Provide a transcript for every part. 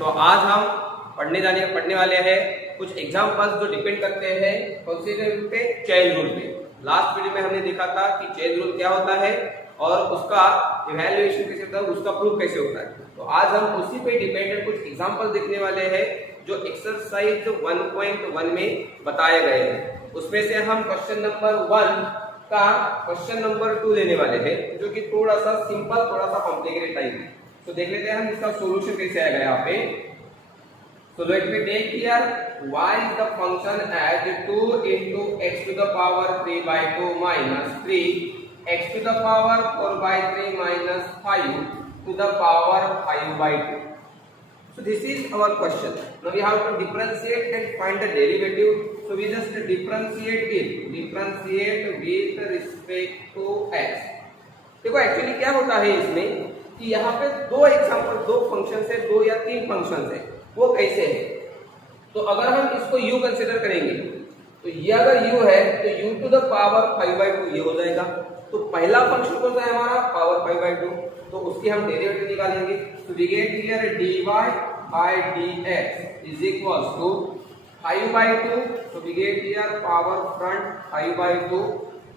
तो आज हम पढ़ने वाले हैं कुछ एग्जाम्पल्स जो डिपेंड करते हैं कौन से पे, चेन रूल पे। लास्ट वीडियो में हमने देखा था कि चेन रूल क्या होता है और उसका इवैल्यूएशन कैसे होता है, उसका प्रूफ कैसे होता है। तो आज हम उसी पे डिपेंडेंट कुछ एग्जाम्पल देखने वाले हैं जो एक्सरसाइज 1.1 में बताए गए हैं। उसमें से हम क्वेश्चन नंबर 1 का क्वेश्चन नंबर 2 लेने वाले हैं, जो कि थोड़ा सा सिंपल, थोड़ा सा कॉम्प्लिकेटेड टाइप है। तो देख लेते हैं हम इसका सॉल्यूशन कैसे आएगा यहाँ पे। So let me take here y is the function as 2 into x to the power 3 by 2 minus 3 x to the power 4 by 3 minus 5 to the power 5 by 2. So this is our question. Now we have to differentiate and find the derivative. So we just differentiate it. Differentiate with respect to x. देखो actually क्या होता है इसमें कि यहाँ पे दो example, दो फंक्शन है, दो या तीन फंक्शन है। वो कैसे है? तो अगर हम इसको u कंसीडर करेंगे तो ये अगर u है तो u टू द पावर 5/2 ये हो जाएगा। तो पहला फंक्शन कौन सा है हमारा? पावर 5/2। तो उसकी हम डेरिवेटिव निकालेंगे। तो we get here dy by dx is equals to 5/2। तो वी गेट हियर power front 5/2,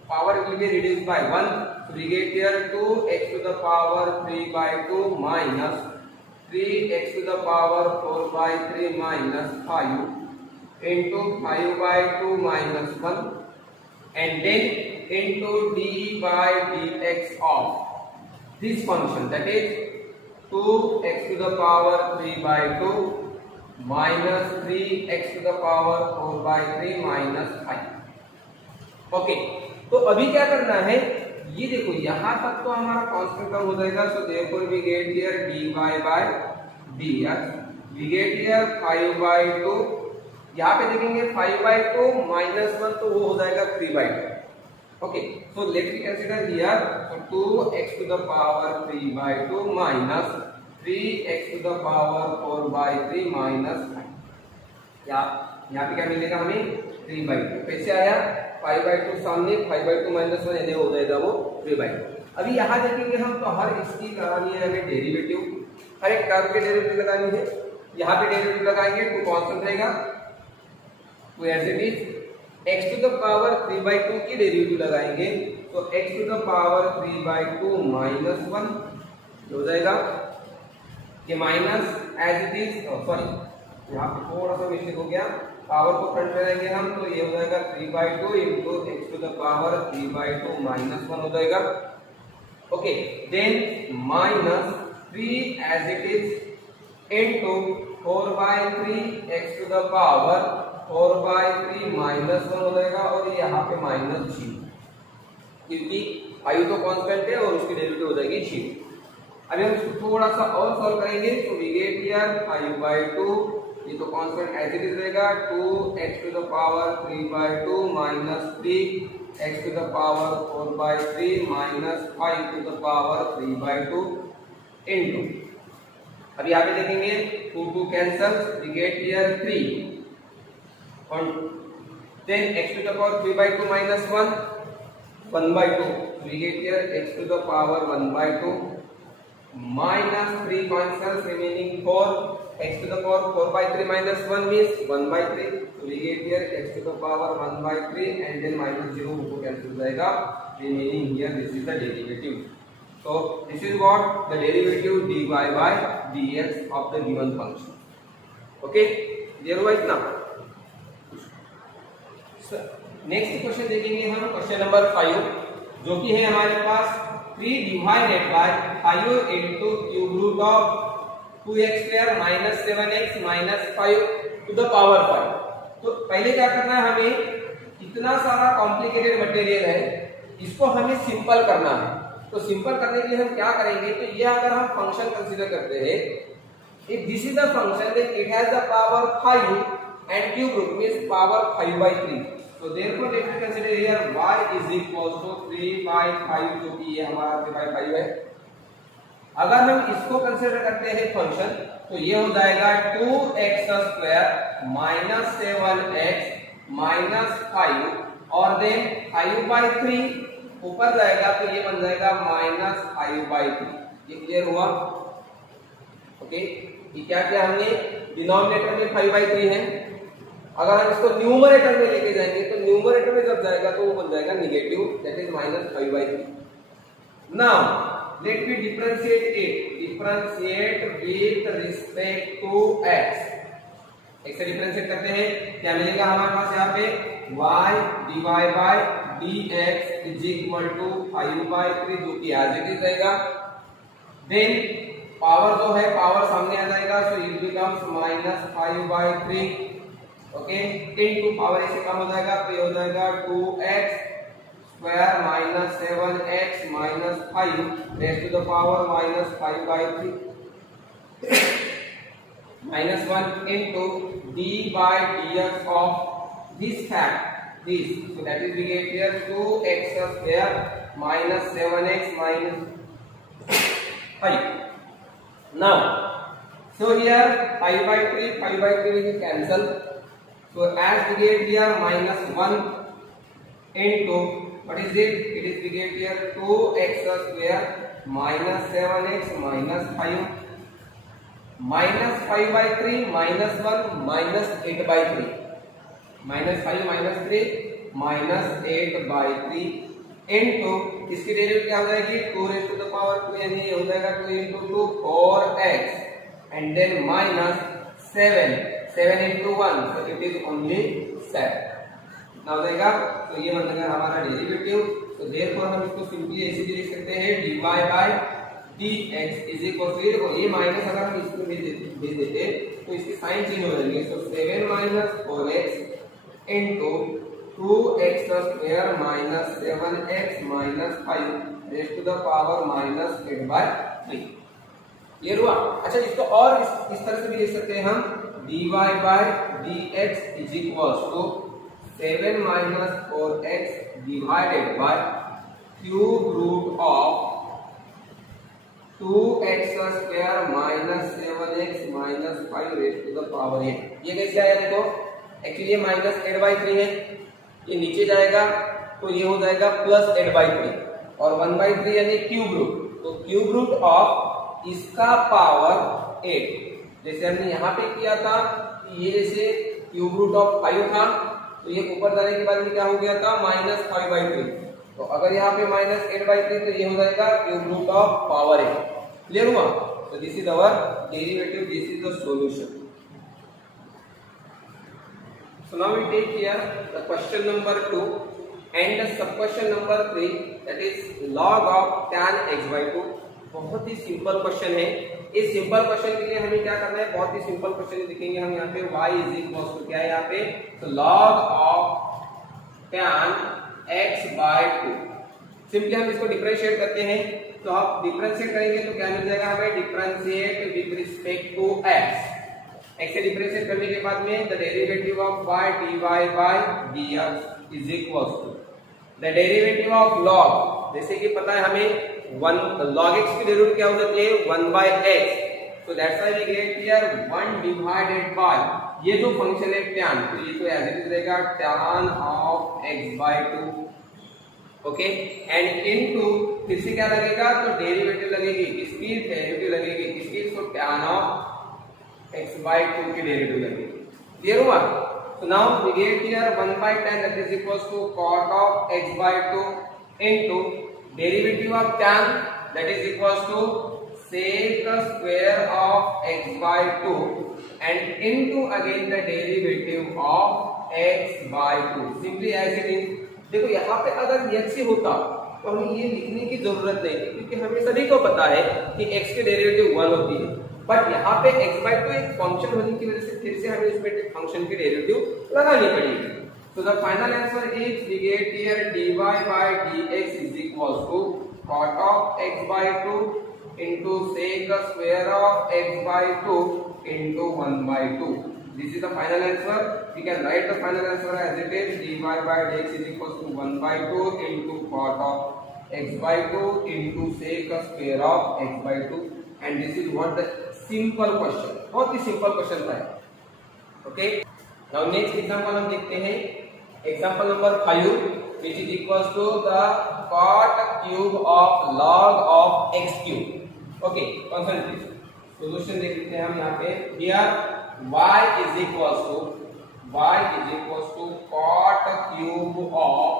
power will be reduced by 1। So we get here 2x to the power 3/2 minus 3x to the power 4/3 minus 5 into 5/2 minus 1 and then into d by dx of this function, that is 2x to the power 3/2 minus 3x to the power 4/3 minus 5। Okay, तो अभी क्या करना है, ये देखो यहाँ तक तो हमारा कांस्टेंट कम हो जाएगा। So therefore we gate here dy by dx, we gate here 5/2। यहाँ पे देखेंगे 5/2 minus 1 तो वो हो जाएगा 3/2। Okay, so let me consider here 2x to the power 3/2 minus 3x to the power 4/3 minus 5। यहाँ पे क्या मिलेगा हमें? 3/2। कैसे आया? 5/2 सामने, 5/2 minus 1 यानी हो जाएगा वो 3/2। अभी यहाँ देखेंगे हम तो हर इसकी लगानी है हमें डेरिवेटिव, हर एक टर्म के डेरिवेटिव लगानी है। यहाँ पे डेरिवेटिव लगाएंगे तो कांस्टेंट रहेगा, तो as it is x to the power 3/2 की डेरिवेटिव लगाएंगे तो x to the power 3/2 minus 1 हो जाएगा। ये minus as it is, sorry यहाँ पे थोड़ा सा मिस्टेक हो गया, पावर को फ्रंट में रहेंगे हम तो ये हो जाएगा 3/2 into x to the power 3/2 minus 1 हो जाएगा। Okay, then minus 3 as it is into 4/3 x to the power 4/3 minus 1 हो जाएगा और यहाँ पे माइनस 0, क्योंकि 5 तो कांस्टेंट है और उसकी डेरिवेटिव हो जाएगी 0। अभी हम इसको थोड़ा सा और सॉल्व करेंगे तो वी गेट हियर 5/2, ये तो कांस्टेंट एज इट इज रहेगा, 2x to the power 3/2 minus 3x to the power 4/3 minus 5 to the power 3/2 into, अब यहाँ पे देखेंगे 2 कैंसल, वी गेट हियर 3 और then x to the power 3/2 minus 1 1/2, we gate here x to the power 1/2 minus 3 cancels, remaining 4, x to the power 4/3 minus 1 means 1/3, so we get here x to the power 1/3 and then minus 0 को cancel हो जाएगा, remaining here this is the derivative। So this is what the derivative dy by dx of the given function। okay, clear हुआ इतना? Next question देखेंगे हम, question number 5, जो कि है हमारे पास 3 divided by 5 into cube root of 2x square minus 7x minus 5 to the power 5। तो पहले क्या करना है, हमें इतना सारा कॉम्प्लिकेटेड मटेरियल है, इसको हमें सिंपल करना है। तो सिंपल करने के लिए हम क्या करेंगे, तो ये अगर हम फंक्शन कंसीडर करते हैं, if this is the function then it has the power 5 and cube root means power 5/3। So therefore let me consider here y is equals to 3/5, जो कि ये हमारा 3/5 है। अगर हम इसको कंसीडर करते हैं फंक्शन तो ये हो जाएगा 2x² minus 7x minus 5 और देन 5/3 ऊपर जाएगा तो ये बन जाएगा -5/3। ये क्लियर हुआ? ओके, कि क्या किया हमने, डिनोमिनेटर में 5/3 है, अगर हम इसको न्यूमरेटर में लेके जाएंगे तो न्यूमरेटर में जब जाएगा तो वो बन जाएगा negative, that is -5/3। Now let me differentiate it, differentiate with respect to x। x से डिफरेंशिएट करते हैं, क्या मिलेगा हमारे पास यहाँ पे, y divide by dx is equal to 5/3, जो कि एज इट इज रहेगा। देन पावर जो है, पावर सामने आ जाएगा, so it becomes -5/3, okay, into power ऐसे कम हो जाएगा तो ये हो जाएगा 2x square minus 7x minus 5 raise to the power -5/3 minus 1 into d by dx of this fact, this, so that is we get here 2x square minus 7x minus 5. Now so here 5/3 will cancel, so as we get here minus 1 into what is it, it is we get here 2x square minus 7x minus 5 minus 5/3 minus 1 minus 8/3 minus 5 minus 3 minus 8/3 into इसकी derivative क्या हो जाएगी, 2 raised to the power 2, यानी ये हो जाएगा 2 into 2 4x and then minus 7 into 1, so it is only 7 ना हो जाएगा। तो ये बन जाएगा हमारा डेरिवेटिव। तो देयरफॉर हम इसको सिंपली ऐसे भी लिख सकते हैं, dy by dx is equal to, ये माइनस अगर हम इसमें भेज देते तो इसकी साइन चेंज हो जाएगी, सो 7 minus 4x into 2x square minus 7x minus 5 raised to the power minus 8/3। ये हुआ। अच्छा, इसको और इस तरह से भी लिख सकते हैं हम, dy by dx is equal to 7 minus 4x divided by cube root of 2x square minus 7x minus 5 raised to the power 8। ये कैसे आया देखो, एक्चुअली ये minus 8/3 है, ये नीचे जाएगा तो ये हो जाएगा प्लस 8/3 और 1/3 यानी क्यूब रूट, तो क्यूब रूट ऑफ इसका पावर 8। जैसे हमने यहाँ पे किया था, ये जैसे क्यूब रूट ऑफ 5 था तो ये ऊपर जाने के बाद में क्या हो गया था, -5/3, तो अगर यहाँ पे -8/3 तो ये हो जाएगा cube root of power 8। Clear हुआ? तो this is our derivative, this is the solution. So now we take here the question number 2 and the sub question number 3, that is log of tan x/2। बहुत ही simple question है। इस simple question के लिए हमें क्या करना है, बहुत ही सिंपल क्वेश्चन लिखेंगे हम यहाँ पे, y इज इक्वल टू क्या है यहाँ पे, तो log of tan x/2। Simply हम इसको डिफरेंशिएट करते हैं, तो आप डिफरेंशिएट करेंगे तो क्या मिल जाएगा हमें, differentiate with respect to x। x से डिफरेंशिएट करने के बाद में the derivative of y dy by dx is equal to the derivative of log, जैसे कि पता है हमें 1 log x की डेरिवेटिव क्या हो जाती है, 1/x, so that's why we get here 1 divided by ये जो फंक्शन है tan, तो ये तो एज इट इज रहेगा tan of x/2, okay, and into फिर से क्या लगेगा, तो डेरिवेटिव लगेगी, किसकी डेरिवेटिव लगेगी, किसकी, तो tan of x/2 की डेरिवेटिव लगेगी। क्लियर हुआ? So now we get here 1/tan that is equals to cot of x/2 into derivative of tan that is equals to sec square of x/2 and into again the derivative of x/2 simply as it is। देखो यहाँ पे अगर x से होता तो हमें ये लिखने की जरूरत नहीं थी, क्योंकि हमें सभी को पता है कि x की डेरिवेटिव 1 होती है, बट यहाँ पे x/2 एक फंक्शन होने की वजह से फिर से हमें इसमें फंक्शन की डेरिवेटिव लगानी पड़ेगी। So the final answer is we get here dy by dx is equals to cot of x/2 into sec square of x/2 into 1/2. This is the final answer. We can write the final answer as it is, dy by dx is equals to 1/2 into cot of x/2 into sec square of x/2, and this is what the simple question, बहुत ही simple question था। Okay, now next example हम देखते हैं, example number 5, which is equals to the cot cube of log of x cube। Okay, concentrate please। Solution देख लेते हैं हम यहाँ पे। Here y is equals to cot cube of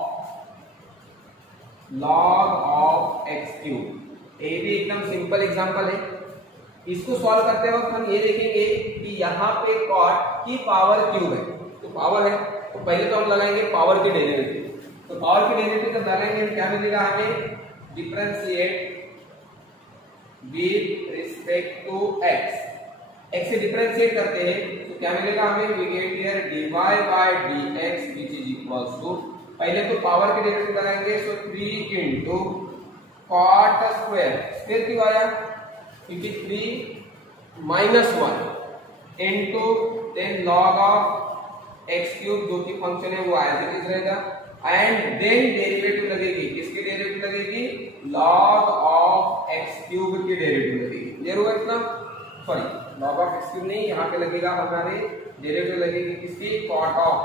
log of x cube. ये भी एकदम सिंपल एग्जांपल है। इसको सॉल्व करते वक्त हम ये देखेंगे कि यहाँ पे cot की पावर क्यूब है, तो पावर है, तो पहले तो हम लगाएंगे पावर की डेरिवेटिव। तो पावर की डेरिवेटिव जब डालेंगे क्या मिलेगा हमें, differentiate with respect to x से डिफरेंशिएट करते हैं तो क्या मिलेगा हमें, we gate here dy by dx which is equals to, पहले तो पावर की डेरिवेटिव लगाएंगे, सो 3 into cot स्क्वायर क्यों आया, क्योंकि 3 minus 1 into then log of x cube जो कि फंक्शन है वो एज इट इज रहेगा, एंड देन डेरिवेटिव लगेगी, किसकी डेरिवेटिव लगेगी, log ऑफ x क्यूब की डेरिवेटिव लगेगी। क्लियर हुआ इतना, sorry log of x cube नहीं, यहाँ पे लगेगा हमारे डेरिवेटिव लगेगी किसकी, cot of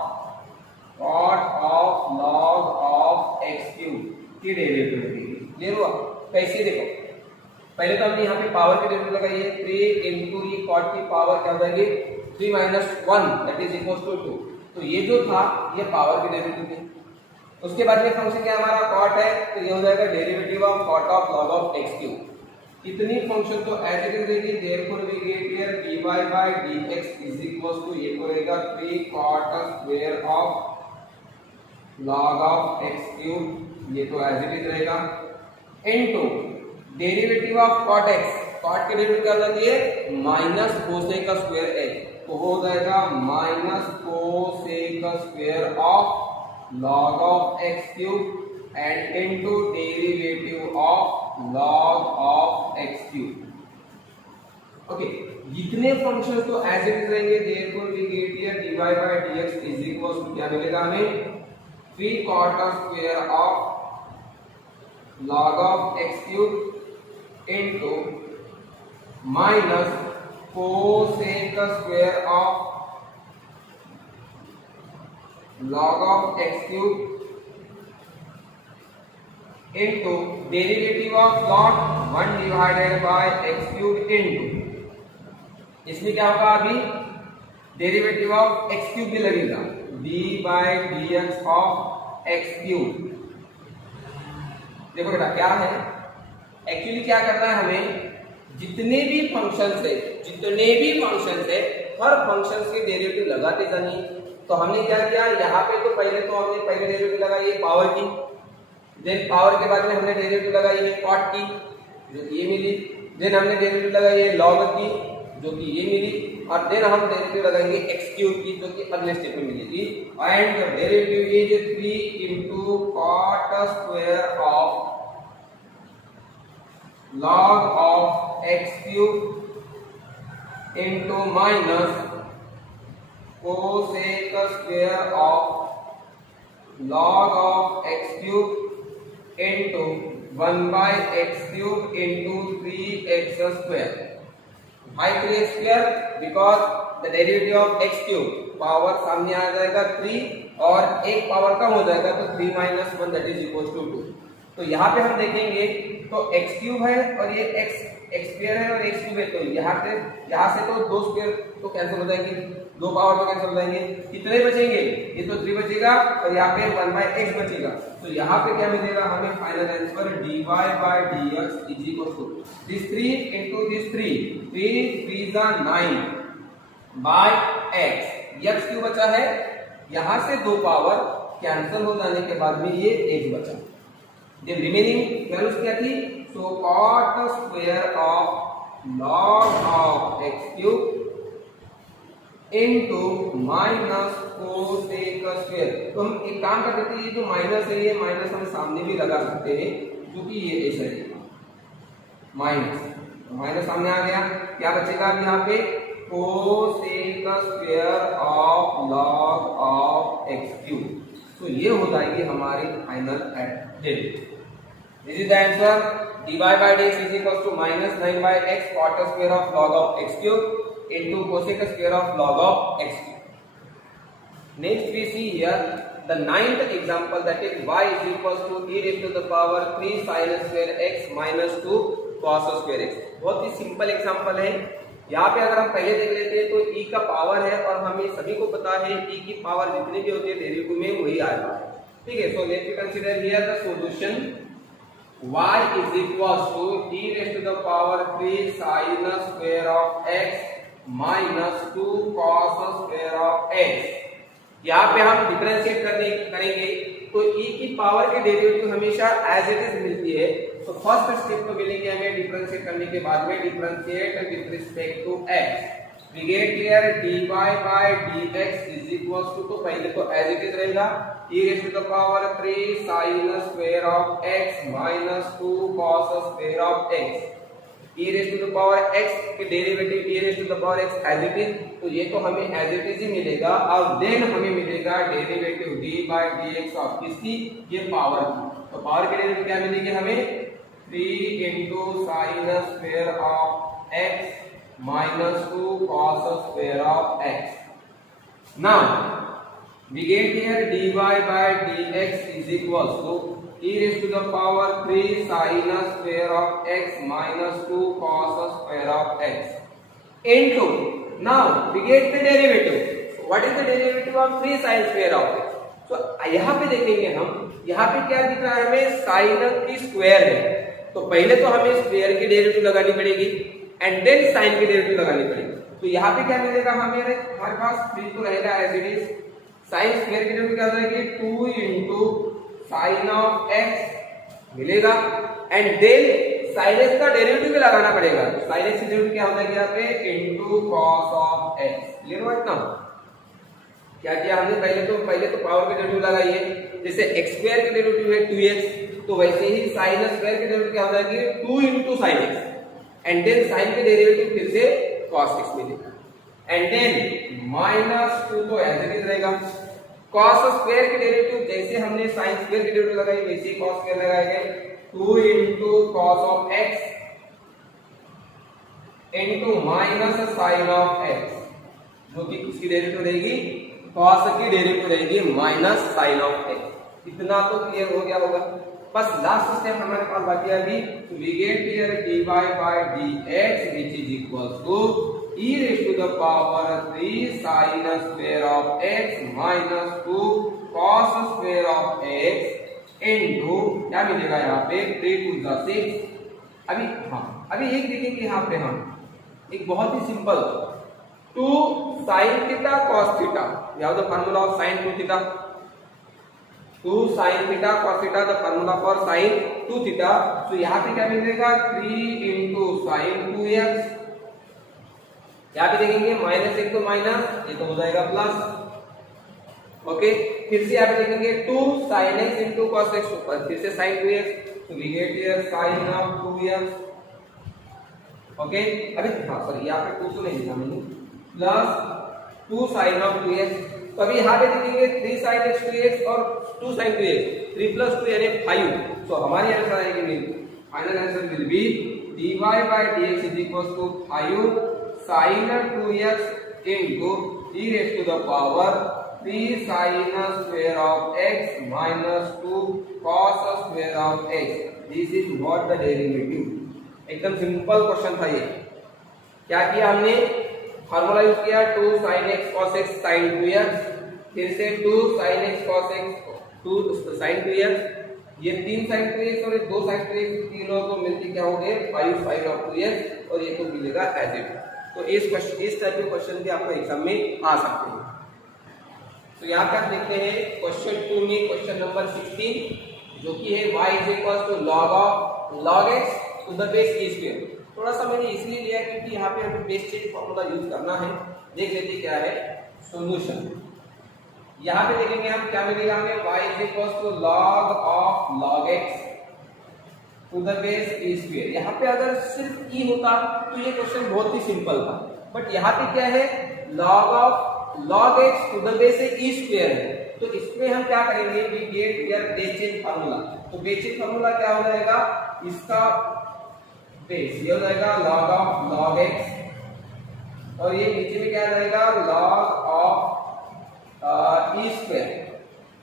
log of x cube की डेरिवेटिव लगेगी। क्लियर हुआ, कैसे देखो, पहले तो हमने यहाँ पे पावर की डेरिवेटिव लगाई है, 3 into ये cot की पावर क्या हो जाएगी, 3 minus 1 that is equals to 2। तो ये जो था ये पावर की डेरिवेटिव थी। उसके बाद में फंक्शन क्या हमारा cot है, तो ये हो जाएगा derivative of cot of log of x cube. कितनी फंक्शन तो एज इट इज रहेगी, therefore we gate here dy by dx is equals to, ये रहेगा 3 cot square of log of x cube, ये तो एज इट इज रहेगा, into derivative of cot x, cot की derivative क्या हो जाती है, माइनस कोसेक स्क्वायर h, तो हो जाएगा minus cosec square of log of x cube and into derivative of log of x cube। Okay, जितने फंक्शंस तो एज इट इज रहेंगे, therefore we gate here dy by dx is equals to क्या मिलेगा हमें, 3 cot square of log of x cube into minus cosec square of log of x cube into derivative of log 1 divided by x cube into, इसमें क्या होगा, अभी derivative of x cube भी लगेगा, d by dx of x cube. देखो बेटा क्या है, एक्चुअली क्या करना है हमें, जितने भी फंक्शंस है हर फंक्शंस की डेरिवेटिव लगाते जानी। तो हमने क्या किया, यहाँ पे तो पहले डेरिवेटिव लगाई है पावर की, देन पावर के बाद में हमने डेरिवेटिव लगाई है cot की जो कि ये मिली, देन हमने डेरिवेटिव लगाई है log की जो कि ये मिली, और देन हम डेरिवेटिव लगाएंगे x क्यूब की जो कि अगले स्टेप में मिलेगी, and derivative is 3 into cot square of log of x cube into minus cosec square of log of x cube into 1 by x cube into 3x square. Why 3x square? Because the derivative of x cube power सामने आ जाएगा 3 और एक power कम हो जाएगा तो 3 minus 1 that is equals to 2। तो यहाँ पे हम देखेंगे तो x क्यूब है और ये x स्क्वायर है और x क्यूब है, तो यहाँ से तो 2 स्क्वायर तो कैंसिल हो जाएंगे, 2 पावर तो कैंसिल हो जाएंगे, कितने बचेंगे, ये तो 3 बचेगा और यहाँ पे 1 by x बचेगा। तो यहाँ पे क्या मिलेगा हमें, final answer dy by dx is equal to this 3 into this 3 3 are 9 by x, x क्यों बचा है, यहाँ से 2 पावर कैंसिल हो जाने के बाद में ये x बचा, देन रिमेनिंग वैल्यूज क्या थी, सो cot square of log of x cube into minus cosec square. तो हम एक काम कर देते हैं, ये जो माइनस है ये माइनस हम सामने भी लगा सकते हैं क्योंकि ये ऐसा है, माइनस सामने आ गया, क्या बचेगा अब यहाँ पे, cosec square of log of x cube. तो ये हो जाएगी हमारी final derivative. This is the answer, dy by dx is equals to minus 9 by x cot square of log of x cube into cosec square of log of x cube। Next we see here the 9th example, that is y is equals to e raised to the power 3 sin square x minus 2 cos square x। बहुत ही simple example है। यहाँ पे अगर हम पहले देख लेते हैं तो e का पावर है और हमें सभी को पता है e की पावर जितनी भी होती है डेरिवेटिव में वही आएगा। ठीक है, so let me consider here the solution y is equals to e raised to the power 3 sin square of x minus 2 cos square of x। यहाँ पे हम डिफरेंशिएट करेंगे तो e की पावर के डेरिवेटिव हमेशा एज इट इज मिलती है। तो फर्स्ट स्टेप तो मिलेंगे हमें डिफरेंशिएट करने के बाद में differentiate with respect to x। we get here dy by dx is equals to, तो पहले तो एज इट इज रहेगा e raised to the power 3 sin square of x minus 2 cos square of x। e raised to the power x के derivative e raised to the power x as it is, तो ये तो हमें as it is he मिलेगा और then हमें मिलेगा derivative d by dx of किसकी, ये पावर की। तो पावर के डेरिवेटिव क्या मिलेगी हमें 3 into sin square of x minus 2 cos square of x। Now we get here dy by dx is equals to e raised to the power 3 sin square of x minus 2 cos square of x into, now we get the derivative। What is the derivative of 3 sin square of x? तो यहाँ पे देखेंगे हम, यहाँ पे क्या दिख रहा है हमें, साइन की स्क्वायर है। तो पहले तो हमें स्क्वायर की डेरिवेटिव लगानी पड़ेगी एंड देन साइन की डेरिवेटिव लगानी पड़ेगी। तो यहाँ पे क्या मिलेगा हमारे पास 3 तो रहेगा as it is, sine square की डेरिवेटिव क्या हो जाएगी 2 into sin of x मिलेगा एंड देन sin x का डेरिवेटिव भी लगाना पड़ेगा। sin x की डेरिवेटिव क्या हो जाएगी यहाँ पे into cos of x। Clear हुआ इतना? क्या किया हमने, पहले तो पावर की डेरिवेटिव लगाई है। जैसे x स्क्वायर की डेरिवेटिव है 2x, तो वैसे ही sin स्क्वायर की डेरिवेटिव क्या हो जाएगी 2 into sin x and then sin के डेरिवेटिव फिर से cos x मिलेगा एंड देन माइनस 2 तो एज इट इज रहेगा। cos स्क्वायर की डेरिवेटिव जैसे हमने sin स्क्वायर की डेरिवेटिव लगाई वैसे ही cos स्क्वायर लगाएंगे 2 into cos of x into minus sin of x, जो कि किसकी डेरिवेटिव रहेगी, cos की डेरिवेटिव रहेगी माइनस sin of x। इतना तो क्लियर हो गया होगा। बस लास्ट स्टेप हमारे पास बाकी है अभी। we get here dy by dx which is equals to e raised to the power 3 sin square of x minus 2 cos square of x into, क्या मिलेगा यहाँ पे 3 to the 6। अभी एक देखेंगे यहाँ पे हम एक बहुत ही simple 2 sin theta cos theta, we have the formula of sin 2 theta। 2 sin theta cos theta, the formula for sin 2 theta। तो यहाँ पे क्या मिलेगा 3 into sin 2x, यहाँ पे देखेंगे माइनस एक तो माइनस, ये तो हो जाएगा प्लस। ओके, फिर से यहाँ पे देखेंगे 2 sin x into cos x, ऊपर फिर से sin 2x, तो we get here sin of 2x। Okay, अभी सॉरी यहाँ पे 2 तो नहीं लिखा मैंने, प्लस 2 sin of 2x। तो अभी यहाँ पे देखेंगे 3 sin x 2x और 2 sin 2x, 3 plus 2 यानी 5। तो हमारी आंसर आएगी, final answer will be dy by dx is equals to 5 sin 2x into e raised to the power 3 sin square of x minus 2 cos square of x। This is what the derivative। एकदम simple question था ये। क्या किया हमने, formula use किया 2 sin x cos x sin 2x, फिर से 2 sin x cos x 2 sin 2x, ये 3 sin 2x और ये 2 sin 2x, तीनों को मिलके क्या हो गए 5 sin of 2x और ये तो मिलेगा एज इट। तो इस टाइप के क्वेश्चन भी आपको एग्जाम में आ सकते हैं। तो यहाँ पर देखते हैं क्वेश्चन 2 में क्वेश्चन नंबर 16 जो कि है y is equals to log x to the base e square। थोड़ा सा मैंने इसलिए लिया क्योंकि यहाँ पे हमें बेस चेंज फॉर्मूला यूज करना है। देख लेते क्या है सॉल्यूशन। यहाँ पे देखेंगे हम क्या मिलेगा हमें y is equals to log x to the base e square। यहाँ पे अगर सिर्फ e होता तो ये क्वेश्चन बहुत ही सिंपल था, बट यहाँ पे क्या है log x to the base e square है। तो इसमें हम क्या करेंगे, we get here base change formula. तो बेस चेंज फार्मूला क्या हो जाएगा, इसका बेस ये हो जाएगा log x और ये नीचे में क्या रहेगा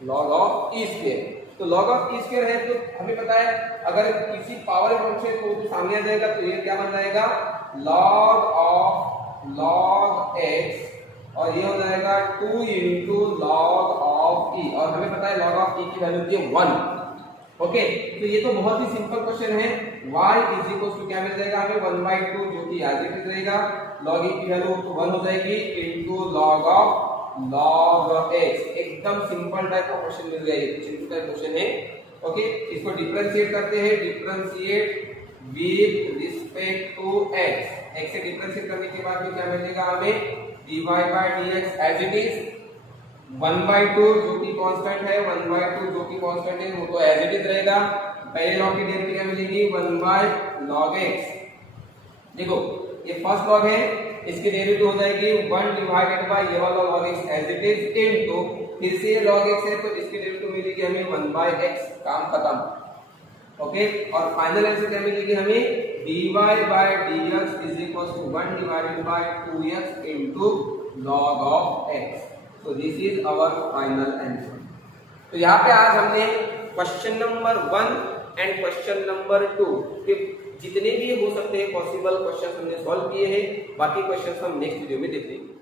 log of e square। तो log ऑफ ई स्क्वायर है तो हमें पता है अगर किसी पावर फंक्शन को तो सामने आ जाएगा तो ये क्या बन जाएगा log ऑफ log x और ये हो जाएगा 2 into log ऑफ e और हमें पता है log ऑफ e की वैल्यू होती है 1। ओके तो ये तो बहुत ही सिंपल क्वेश्चन है। y इज इक्वल टू क्या मिल जाएगा हमें 1/2 जो कि एज इट इज रहेगा log e की वैल्यू तो 1 हो जाएगी into log of log x। एकदम सिंपल टाइप का क्वेश्चन मिल गया, ये सिंपल टाइप क्वेश्चन है। ओके इसको डिफरेंशिएट करते हैं, differentiate with respect to x। x से डिफरेंशिएट करने के बाद क्या मिलेगा हमें dy by dx as it is 1/2 जो कि कांस्टेंट है 1/2 जो कि कांस्टेंट है वो तो एज इट इज रहेगा। पहले लॉग की डेरिवेटिव क्या मिलेगी 1/log x। देखो ये फर्स्ट लॉग है इसकी डेरिवेटिव हो जाएगी 1 डिवाइडेड बाय ये वाला log x as it is into फिर से log x है तो इसकी डेरिवेटिव मिलेगी हमें 1/x, काम खत्म। ओके और फाइनल आंसर क्या मिलेगी हमें dy by dx is equals to 1 divided by 2x into log of x। So this is our final answer। तो यहाँ पे आज हमने question number 1 and question number 2 के जितने भी हो सकते हैं पॉसिबल क्वेश्चन हमने सॉल्व किए हैं। बाकी क्वेश्चन हम नेक्स्ट वीडियो में देखेंगे।